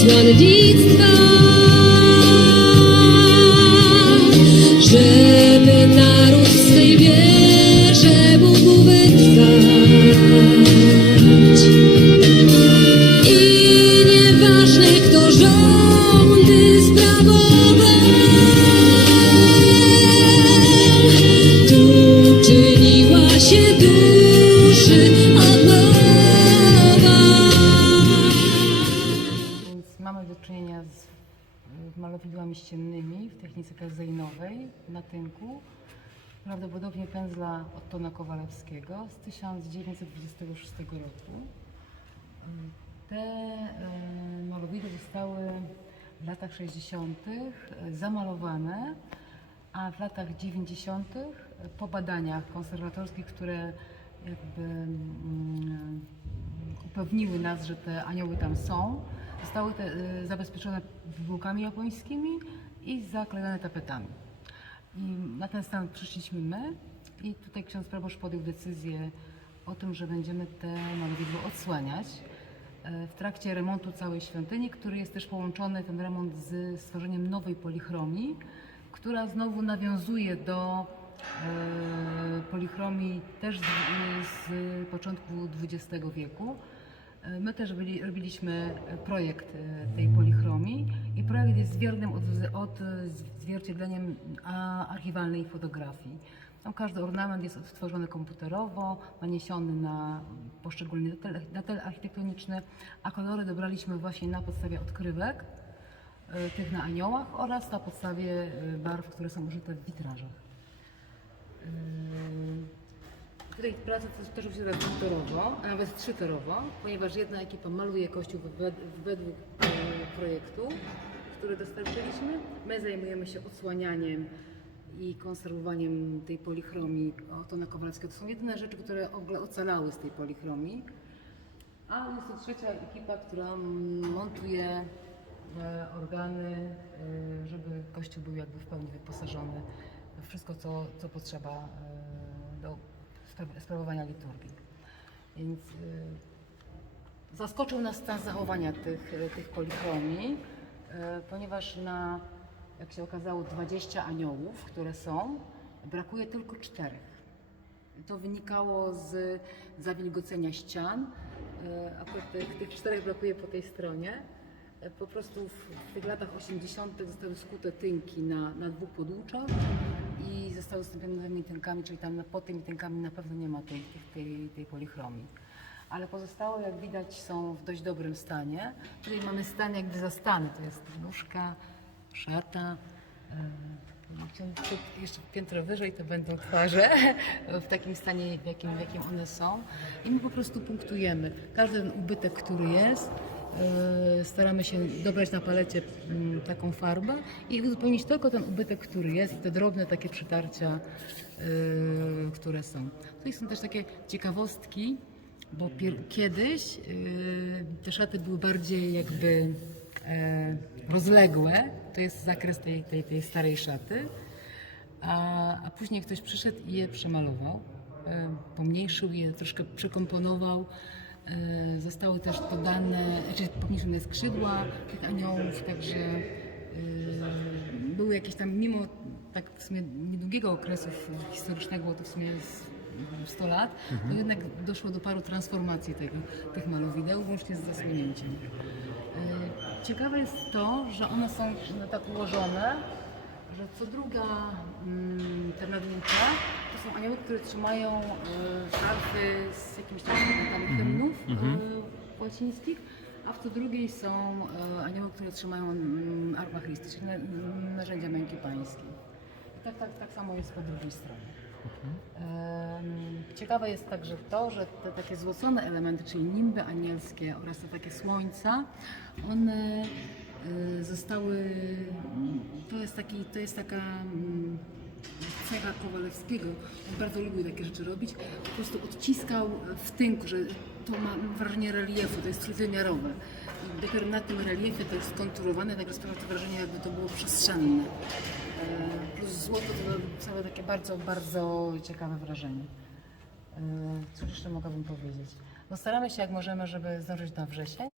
Святвітства. Malowidłami ściennymi w technice kalzejnowej na tynku. Prawdopodobnie pędzla Ottona Kowalewskiego z 1926 roku. Te y, malowidła zostały w latach 60. zamalowane, a w latach 90. po badaniach konserwatorskich, które jakby mm, upewniły nas, że te anioły tam są, zostały te, y, zabezpieczone bibułkami japońskimi i zaklejone tapetami. I na ten stan przyszliśmy my i tutaj ksiądz proboszcz podjął decyzję o tym, że będziemy te malowidło odsłaniać e, w trakcie remontu całej świątyni, który jest też połączony, ten remont, z stworzeniem nowej polichromii, która znowu nawiązuje do e, polichromii też z, z początku XX wieku. E, My też byli, robiliśmy projekt e, tej polichromii i projekt jest wiernym od, odzwierciedleniem archiwalnej fotografii. Tam każdy ornament jest odtworzony komputerowo, naniesiony na poszczególny detal, detal architektoniczny, a kolory dobraliśmy właśnie na podstawie odkrywek e, tych na aniołach oraz na podstawie e, barw, które są użyte w witrażach. Tutaj praca też- też usiadła dwutorowo, a nawet trzytorowo, ponieważ jedna ekipa maluje kościół wed- według e, projektu, który dostarczyliśmy. My zajmujemy się odsłanianiem i konserwowaniem tej polichromii Otona Kowalskiego. To są jedyne rzeczy, które w ogóle ocalały z tej polichromii. A jest to trzecia ekipa, która montuje e, organy, e, żeby kościół był jakby w pełni wyposażony wszystko, co, co potrzeba sprawowania liturgii. Więc e, zaskoczył nas stan zachowania tych, e, tych polichromii, e, ponieważ na, jak się okazało, 20 aniołów, które są, brakuje tylko czterech. To wynikało z zawilgocenia ścian. E, Akurat tych, tych czterech brakuje po tej stronie. Po prostu w tych latach 80. zostały skute tynki na, na dwóch podłuczach i zostały zastąpione nowymi tynkami, czyli tam pod tymi tynkami na pewno nie ma tej, tej, tej, polichromii. Ale pozostałe, jak widać, są w dość dobrym stanie. Tutaj mamy stan jakby za stany. To jest nóżka, szata. e, tu jeszcze piętro wyżej to będą twarze w takim stanie, w jakim, w jakim one są. I my po prostu punktujemy każdy ubytek, który jest. E, Staramy się dobrać na palecie mm, taką farbę i uzupełnić tylko ten ubytek, który jest te drobne takie przytarcia, e, które są. Tutaj są też takie ciekawostki, bo kiedyś e, te szaty były bardziej jakby rozległe, to jest zakres tej, tej, tej starej szaty, a, a później ktoś przyszedł i je przemalował, pomniejszył je, troszkę przekomponował. E, zostały też dodane, znaczy pomniejszone skrzydła tych aniołów, także e, były jakieś tam, mimo tak w sumie niedługiego okresu historycznego, to w sumie jest 100 lat, to jednak doszło do paru transformacji tego, tych malowideł, łącznie z zasłonięciem. E, Ciekawe jest to, że one są tak ułożone, że co druga mm, to są anioły, które trzymają e, szarfy z jakimiś tam fragmentami hymnów e, łacińskich, a w co drugiej są e, anioły, które trzymają mm, na, mm, narzędzia męki pańskiej. I tak, tak, tak samo jest po drugiej stronie. Em, Ciekawe jest także to, że te takie złocone elementy, czyli nimby anielskie oraz te takie słońca, one zostały, mm, to jest, taki, to jest taka mm, cecha Kowalewskiego, on bardzo lubił takie rzeczy robić, po prostu odciskał w tynku, że to ma wrażenie reliefu, to jest trójwymiarowe. I dopiero na tym reliefie to jest skonturowane, także sprawia to wrażenie, jakby to było przestrzenne. E, Plus złoto to całe takie bardzo, bardzo ciekawe wrażenie. E, Cóż jeszcze mogłabym powiedzieć? No staramy się jak możemy, żeby zdążyć na wrzesień,